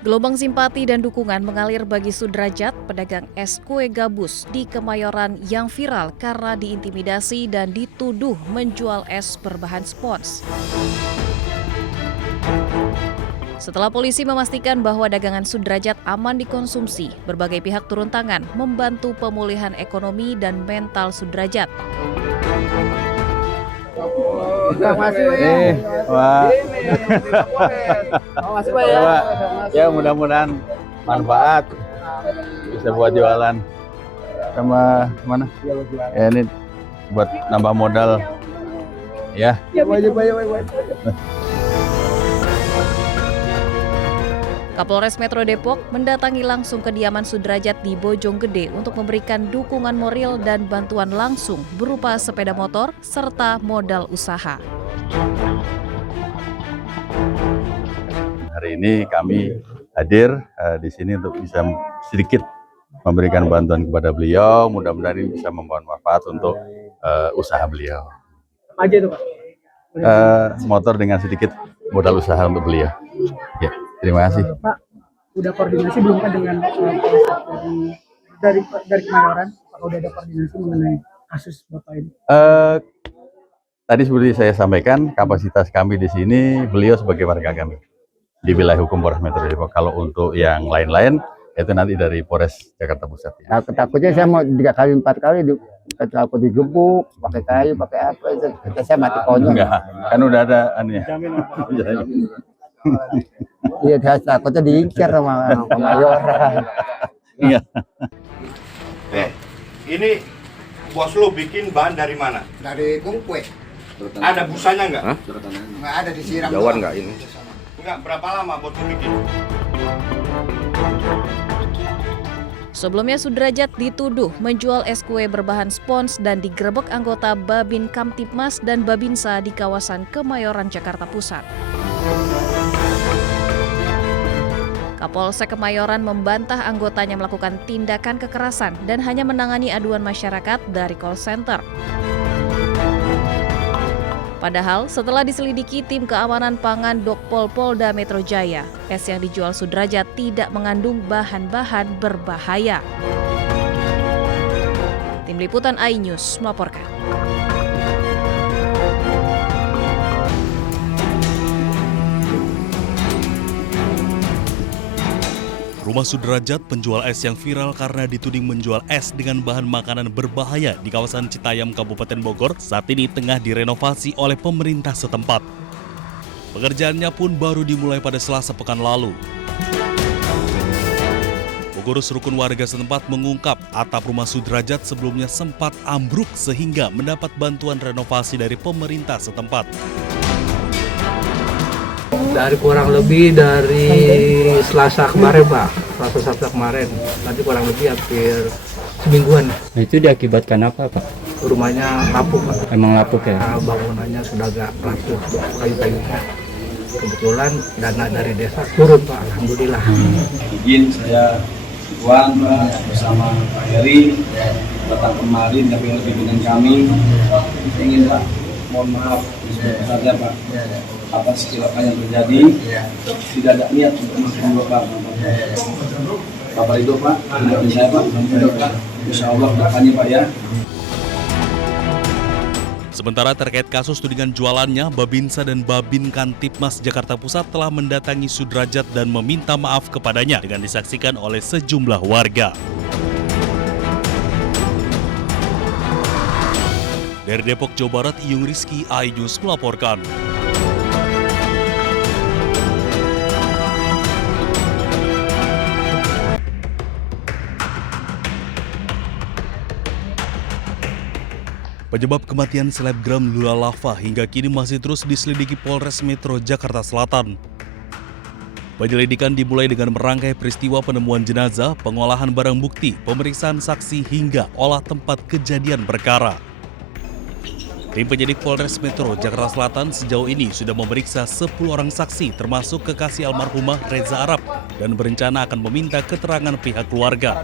Gelombang simpati dan dukungan mengalir bagi Sudrajat, pedagang es kue gabus di Kemayoran yang viral karena diintimidasi dan dituduh menjual es berbahan spons. Setelah polisi memastikan bahwa dagangan Sudrajat aman dikonsumsi, berbagai pihak turun tangan membantu pemulihan ekonomi dan mental Sudrajat. Ya mudah-mudahan manfaat bisa buat jualan sama mana ya, ini buat nambah modal ya. Kapolres Metro Depok mendatangi langsung kediaman Sudrajat di Bojonggede untuk memberikan dukungan moral dan bantuan langsung berupa sepeda motor serta modal usaha. Hari ini kami hadir di sini untuk bisa sedikit memberikan bantuan kepada beliau. Mudah-mudahan ini bisa membawa manfaat untuk usaha beliau. Aja itu Pak. Motor dengan sedikit modal usaha untuk beliau. Ya, terima kasih. Pak, udah koordinasi belum Pak dengan dari Kemayoran? Pak, udah ada koordinasi mengenai kasus Bapak ini? Tadi seperti saya sampaikan, kapasitas kami di sini, beliau sebagai warga kami di wilayah hukum Polres Metro Depok. Kalau untuk yang lain-lain, itu nanti dari Polres Jakarta Pusat. Ya. Takutnya saya mau 3 kali 4 kali aku digebuk pakai kayu pakai apa, saya mati konyol. Enggak, kan udah ada anunya. Iya, saya takutnya diincar sama Kemayoran. Iya. Ini bos lu bikin bahan dari mana? Dari Kungkwe. Ada busanya nggak? Nggak ada, disiram. Jauhan nggak ini? Nggak, berapa lama bos lu bikin? Sebelumnya Sudrajat dituduh menjual es kue berbahan spons dan digerebek anggota Babin Kamtipmas dan Babinsa di kawasan Kemayoran, Jakarta Pusat. Kapolsek Kemayoran membantah anggotanya melakukan tindakan kekerasan dan hanya menangani aduan masyarakat dari call center. Padahal setelah diselidiki tim keamanan pangan Dokpol Polda Metro Jaya, es yang dijual Sudrajat tidak mengandung bahan-bahan berbahaya. Tim Liputan iNews melaporkan. Rumah Sudrajat, penjual es yang viral karena dituding menjual es dengan bahan makanan berbahaya di kawasan Citayam, Kabupaten Bogor, saat ini tengah direnovasi oleh pemerintah setempat. Pekerjaannya pun baru dimulai pada Selasa pekan lalu. Pengurus rukun warga setempat mengungkap atap rumah Sudrajat sebelumnya sempat ambruk sehingga mendapat bantuan renovasi dari pemerintah setempat. Dari kurang lebih dari Selasa kemarin Pak, Selasa kemarin, nanti kurang lebih hampir semingguan. Nah, itu diakibatkan apa Pak? Rumahnya lapuk Pak. Emang lapuk ya? Nah, bangunannya sudah agak rapuh, kayu-kayunya. Kebetulan dana dari desa turun Pak, Alhamdulillah. Izin saya Tuan Pak bersama Pak Heri datang kemarin dengan pimpinan kami, ingin Pak mohon maaf saja Pak atas kecelakaan yang terjadi, tidak ada niat untuk menghina Bapak. Bapak itu Pak, dari saya Pak, insya Allah depannya Pak ya. Sementara terkait kasus tudingan jualannya, Babinsa dan Babin Kamtipmas Jakarta Pusat telah mendatangi Sudrajat dan meminta maaf kepadanya dengan disaksikan oleh sejumlah warga. Dari Depok, Jawa Barat, Iyung Rizky, iNews melaporkan. Penyebab kematian selebgram Lula Lava hingga kini masih terus diselidiki Polres Metro Jakarta Selatan. Penyelidikan dimulai dengan merangkai peristiwa penemuan jenazah, pengolahan barang bukti, pemeriksaan saksi hingga olah tempat kejadian perkara. Tim penyidik Polres Metro Jakarta Selatan sejauh ini sudah memeriksa 10 orang saksi termasuk kekasih almarhumah Reza Arab dan berencana akan meminta keterangan pihak keluarga.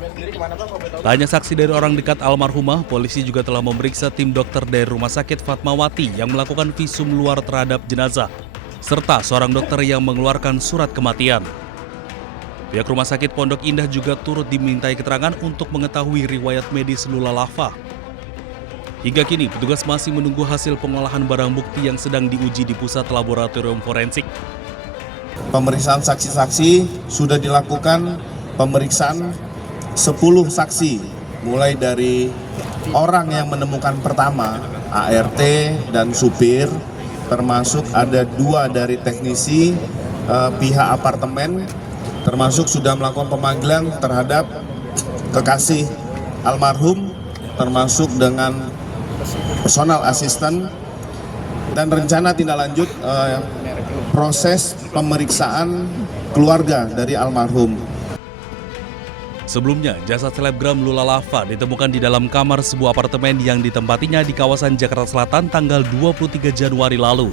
Tak hanya saksi dari orang dekat almarhumah, polisi juga telah memeriksa tim dokter dari Rumah Sakit Fatmawati yang melakukan visum luar terhadap jenazah, serta seorang dokter yang mengeluarkan surat kematian. Pihak Rumah Sakit Pondok Indah juga turut dimintai keterangan untuk mengetahui riwayat medis Lula Lava. Hingga kini, petugas masih menunggu hasil pengolahan barang bukti yang sedang diuji di Pusat Laboratorium Forensik. Pemeriksaan saksi-saksi sudah dilakukan, pemeriksaan 10 saksi, mulai dari orang yang menemukan pertama, ART dan supir, termasuk ada 2 dari teknisi pihak apartemen, termasuk sudah melakukan pemanggilan terhadap kekasih almarhum, termasuk dengan personal asisten, dan rencana tindak lanjut proses pemeriksaan keluarga dari almarhum. Sebelumnya, jasad selebgram Lula Lava ditemukan di dalam kamar sebuah apartemen yang ditempatinya di kawasan Jakarta Selatan tanggal 23 Januari lalu.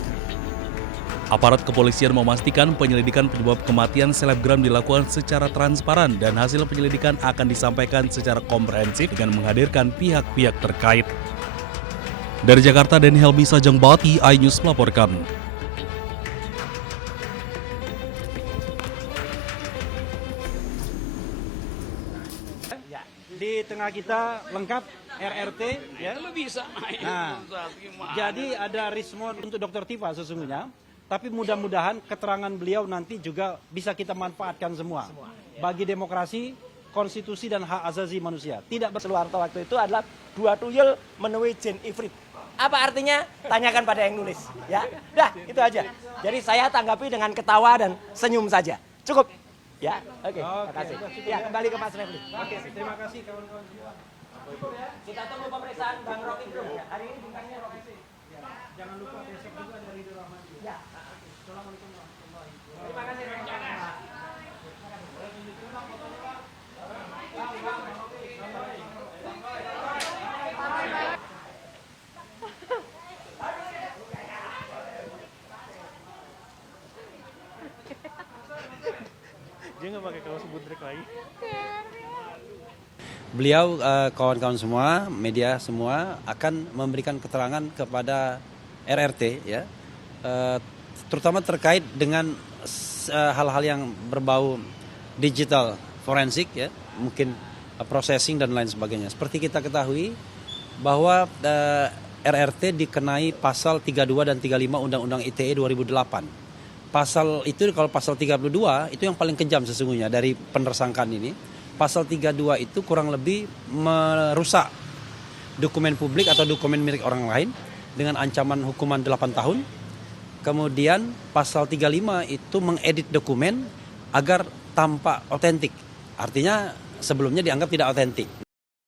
Aparat kepolisian memastikan penyelidikan penyebab kematian selebgram dilakukan secara transparan dan hasil penyelidikan akan disampaikan secara komprehensif dengan menghadirkan pihak-pihak terkait. Dari Jakarta, Denny Helmi Sajangbati, iNews melaporkan. Di tengah kita lengkap RRT, ya. Nah, jadi ada respon untuk Dr. Tifa sesungguhnya. Tapi mudah-mudahan keterangan beliau nanti juga bisa kita manfaatkan semua bagi demokrasi, konstitusi dan hak asasi manusia. Tidak Soeharto waktu itu adalah 2 tuyul menemui jin ifrit. Apa artinya? Tanyakan pada yang nulis. Ya, dah itu aja. Jadi saya tanggapi dengan ketawa dan senyum saja. Cukup. Ya, oke. Terima kasih. Ya, kembali ke Mas Refli. Oke, terima kasih kawan-kawan semua. Kita tunggu pemeriksaan Bang Rocky dulu. Ya, hari ini bintangnya Rocky. Jangan lupa besok juga ada Ridho Rahman. Ya. Assalamualaikum warahmatullahi wabarakatuh. Terima kasih teman-teman. Dia nggak pakai kaos budrek lagi. Beliau, kawan-kawan semua, media semua akan memberikan keterangan kepada RRT, ya, terutama terkait dengan hal-hal yang berbau digital forensik, ya, mungkin processing dan lain sebagainya. Seperti kita ketahui bahwa RRT dikenai pasal 32 dan 35 Undang-Undang ITE 2008. Pasal itu, kalau pasal 32 itu yang paling kejam sesungguhnya dari penersangkaan ini. Pasal 32 itu kurang lebih merusak dokumen publik atau dokumen milik orang lain dengan ancaman hukuman 8 tahun. Kemudian pasal 35 itu mengedit dokumen agar tampak otentik. Artinya sebelumnya dianggap tidak otentik.